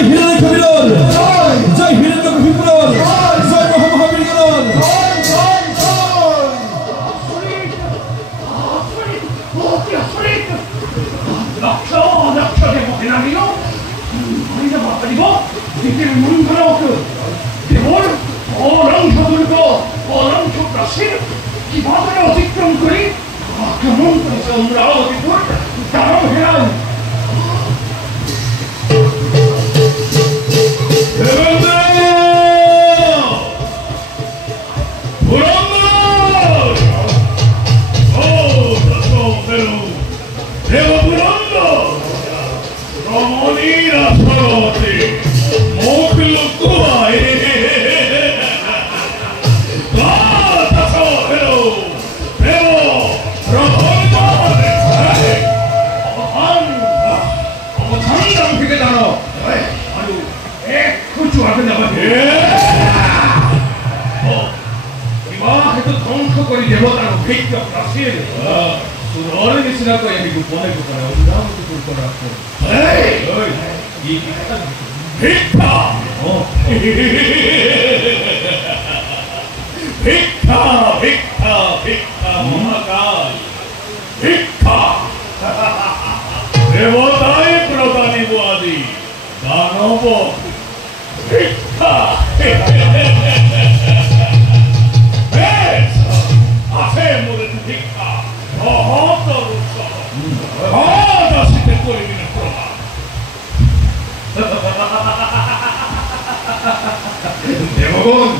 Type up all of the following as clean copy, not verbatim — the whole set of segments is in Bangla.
জয় হিরণ্য কবিরন, জয় হিরণ্য কবিপুরন, জয় মহামহাবীরগণ। লক্ষ লক্ষ দেবকে নামিল দিব দিকের মন্ত্রক দেবর অলংঘ দুর্গ অলংঘ প্রাচীর কিভাবে অতিক্রম করি আক্রমণ করেছে অমরাবতীপুর দানব হেরাল। দেবতার অভিজ্ঞ প্রাচীর সুরর নিচিনা কই আমি গোপনে গোপনে অমরাবতীপুর পৰা ভিক্ষা ভিক্ষা ভিক্ষা ভিক্ষা মহাকাল ভিক্ষা দেবতায় প্রদানিব আদি দানব ভিক্ষা আছে মোরে ভিক্ষা বহুত উৎসাহ বহুত আসিতে করিবি না প্রভা দেবগণ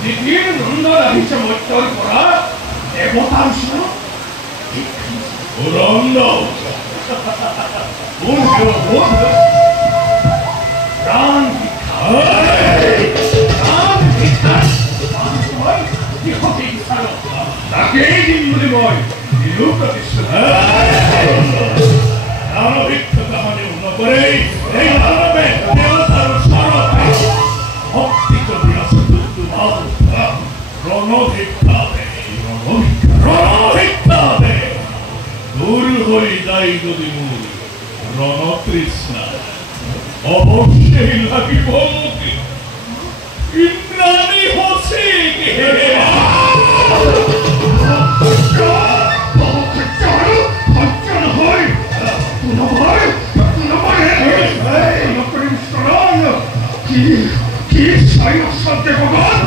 দ্বিতীয় নন্দন আহিছে মত্যর পৰা দেবতার সহ পুরন্দ প্রাণ ভিক্ষা প্রাণ ভিক্ষা তাকেই দিন বলে বয় দিল প্রতিষ্ঠা ভিক্ষতা মানে নকরে এই মানবে দেবতার সারথে ভক্তি কবি আছে রণভিক্ষা দে রণভিক্ষা দে দূর হয়ে যাই যদি মূল রণতৃষ্ণা অবশ্যই লাগিব মুখে ইন্দ্রাণী হসি কি সাইনসতে ভগবান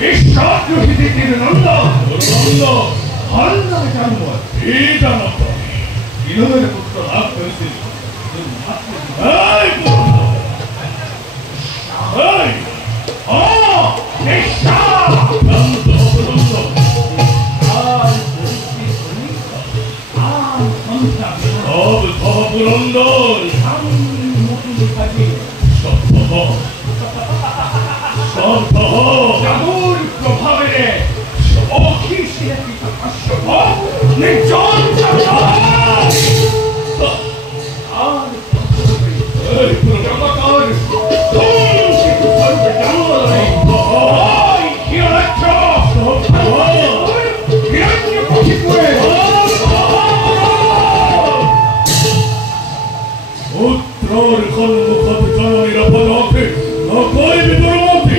이샤도 히디기는 온다. 그런다. 한나게 자는 것 같아. 이단었다. 이놈의 것도 앞에서 아이고. 아이. 이샤. 남도 그런다. 더 그런다. 서퍼 야구리 파벨에 오키시에 서퍼 내 전자다 에이 그럼 양반들 동시 선배 양반들이 어이 기어났죠 서퍼 이런 게 포식구에 옷들어를 걷는 것 같은 사람이라 받아왔대 거의 비돌아오지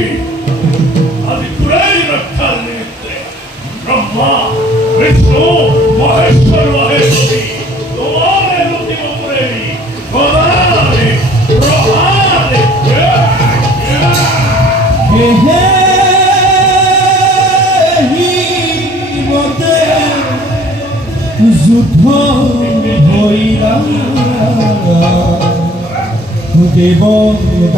아직 그라이를 탈리는데 브라마 그리스도 마헬스와 헤스니 너만의 눈이 오브레이 거다라니 브라하니 이 못해 주터 보이라 그대보다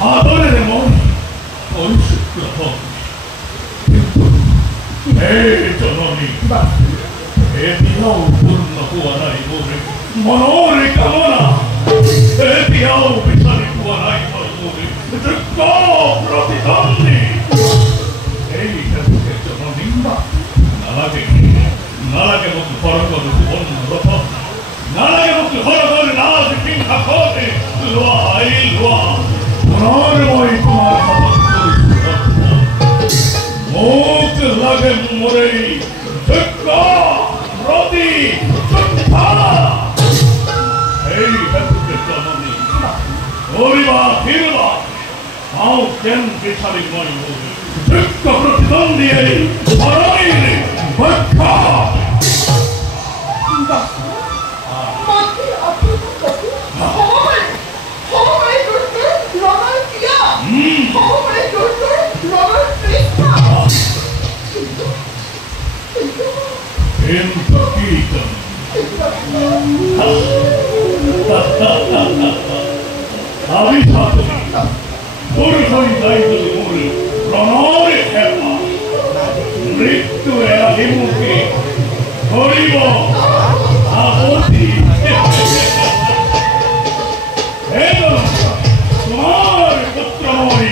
아들의 몸이 얼씨구나. 저놈이 에비하우 부르나 구하나이 모래 모노리 까모나 에비하우 비사리 구하나이 모래 듣고 프로티선니 에이 저놈이 나라게 먹고 걸어가는 구원은 그렇다. 나라게 먹고 걸어가는 나라게 핑카코네 일로와 일로와 너를 모이 그만 모두 나게 모래이 듣고 프로티 좋다. 에이 해프겠다 너니 우리봐 기르봐 아우 깬 기차리 모이 모래 듣고 프로티선니에이 바라이리 bakka! Mati aku Homai durdur Roman dia Homai durdur Roman Krishna Empatita Avisate Turkoi daiduri muri Ronori hepa Rittu era himuki Horibo Ahoti Edo Sumari Putramori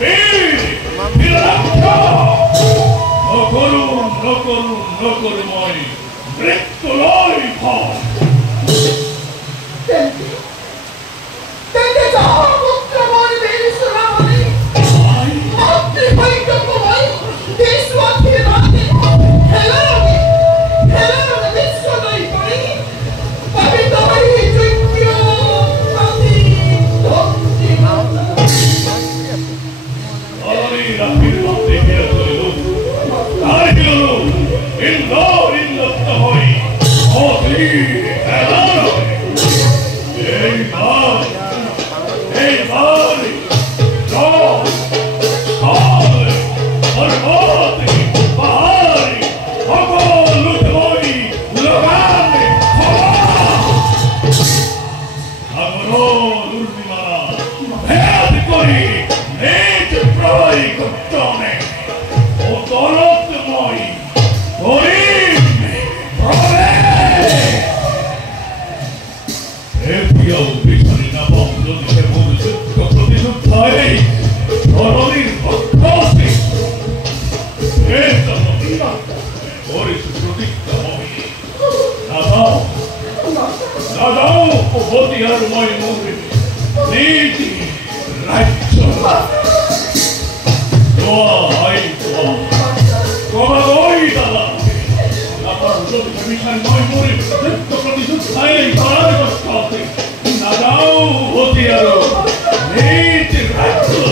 Biri Virakya Nokoru moi Rittu loipa Tente jaha Putramori Biri Suramori Mati Bhaikakumai Deshwati Rati Helani Vishwanai Pari Pavitai Jukyo Mati Dhoti Alari Rapirvate Hiratoilu Arihilu Indotahoi Oti Elanoi Ei Mari No Sale Arvati Bahari Hako Lutemoi Logane Hala Agoro Lurvimara Heati Kori Nete Provai Kuttone Otolotte Moi Korinne Prove Epiau Bisari Nabondo Di Hemodu Kottoti Suttai Toroni Bakkosi Esta Nomina Ori Suproditta Moi Nadao Oboti Haru Moi Muri Niti Raicho Doa Aitoa Koma Doidala Apparto Mishan Moi Muri Zetto Prodisuttai Parare Koskoti Nadao Oboti Haru Niti Raicho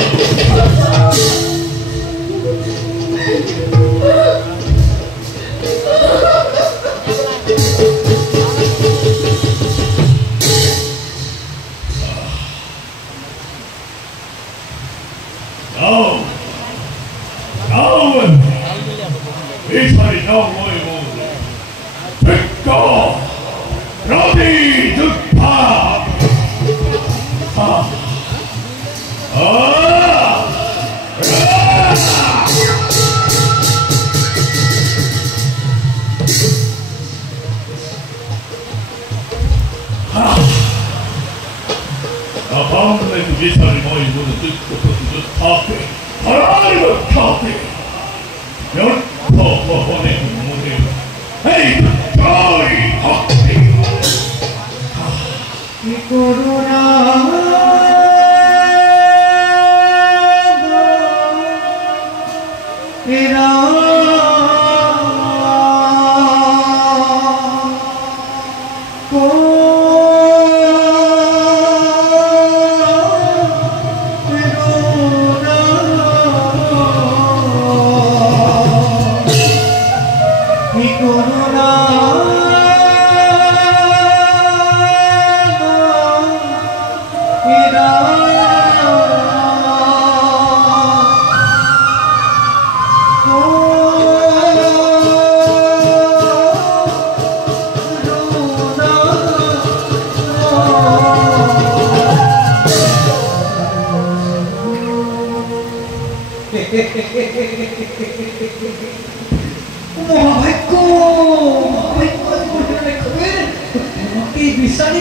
Isari no moi mure Tikko Rodi Dukpa Abandone to Isari moi mure Tikko Dukpa Parari Dukpa Yon Hey, joy, hockey. Corona.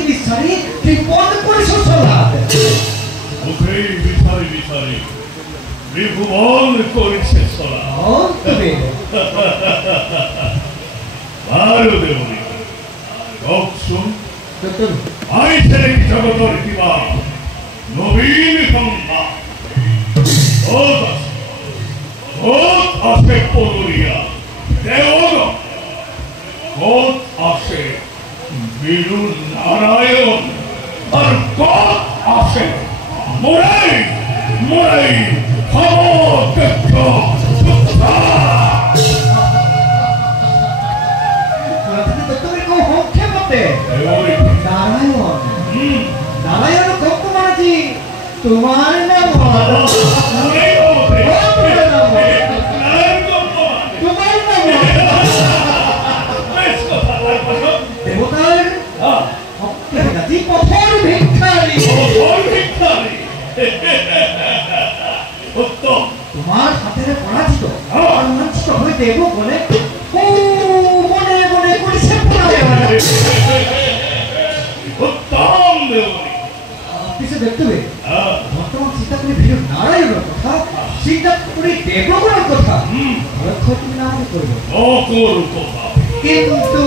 বিশারি ঠিক বন্ধ করে সসলা ওকেই বিচারি ত্রিভুবন করেছে সলা তবে ভালো দেবনি শুন তো আইছে জগতর দিবা নবীন সংজ্ঞা আসে পড়ুরিয়া দেওগ আসে বিরু নারায়ণ আর আসে মোরাই नारायण भक्त महाराजी तुम्हारे नाम देवतार भक्ति पथर भिखारी তোমার হাতের পরাজিত আর মঞ্চিত হয়ে দেব বলে ও মনে মনে করেছে পড়াবে উত্তম দেবনী কিছু দেখতে হবে বর্তমান চিন্তা করে ভিড় নারায়ণের কথা চিন্তা করে দেবগণের কথা লক্ষ্য তুমি না আমাকে করবো অকর কথা কিন্তু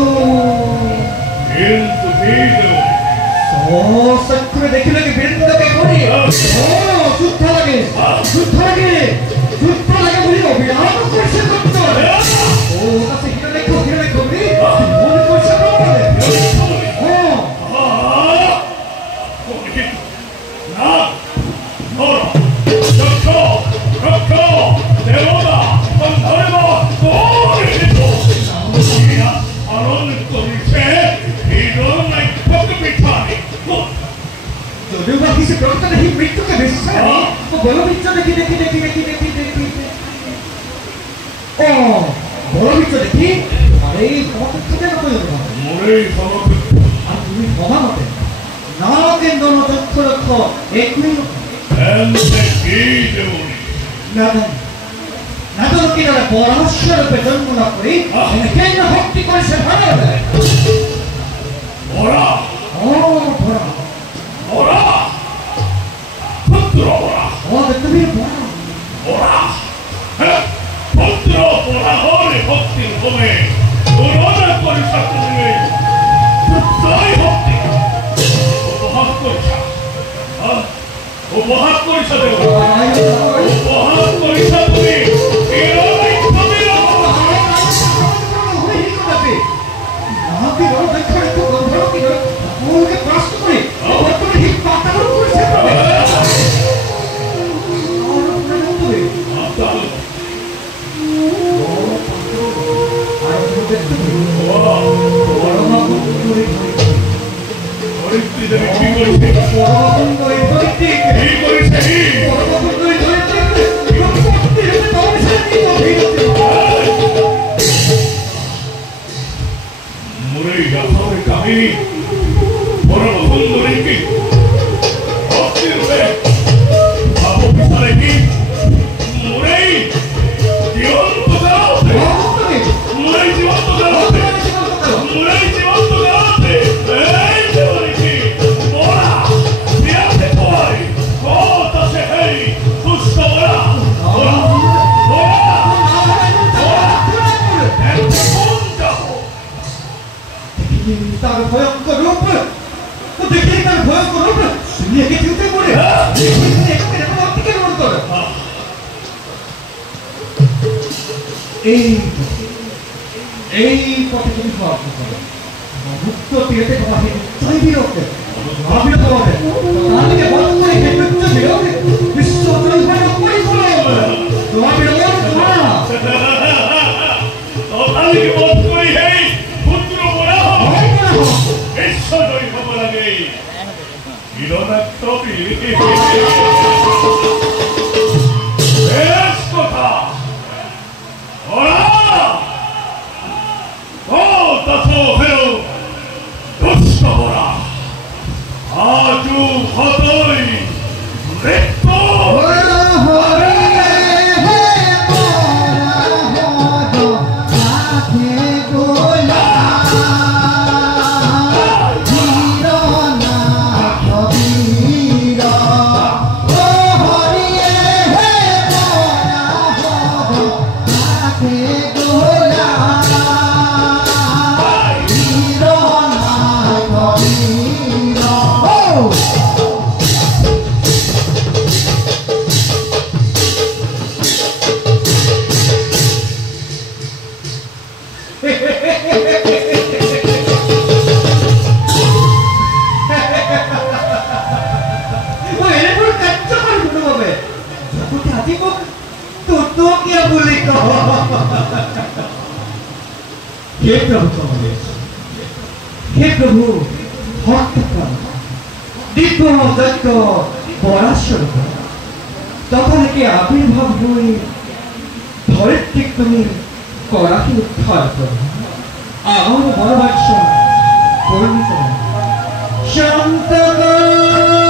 করে দেখিলে কি বীরেন্দ্রকে করি যুদ্ধ লাগে বলি অভিযান করছে করতে ও কাছে হিরো দেখো মনে করছে করতে যদিও বা কিছু প্রকৃত দেখি মৃত্যুকে বেশি ও বলবিচ্ছ দেখি ও বলবিচ্ছ দেখি আরে এই সমর্থকে না কইলো আর তুমি সমামতে নাকেন্দ্র দক্ষ রক্ষ একই না তো কি না পরামর্শ রূপে জন্ম না করি কেন ভক্তি করেছে ভালো ওরা তুমি হরে ভক্তির হবে ওরা পরিষদ দেবে ভক্তি উপহার পরিষদ তুমি এই পথে তুমি খাওয়া মুক্ত তীরে তোমাকে জয় বিরক্ত মহাবিরত হবে তাহলে বন্ধ করে ক্ষেত্র বিরোধে বিশ্ব জয় হয় পরিপূর্ণ তোমার বিরোধ না তাহলে কি বন্ধ করি এই পুত্র বলা বিশ্ব জয় হব লাগে বিরোধ কবি বেশ কথা ওরা তথো হেও দুষ্ট বরা আজু হতই মৃত্যু तो क्या बोले कहो हे प्रभु कमलेश हे प्रभु भक्त प्राण दिव्य दत्त पराशर तथा के आविर्भाव हुए धरित्री तुम्हें कराही उद्धार करो आगम बलवाक्ष पूर्ण करो शांत करो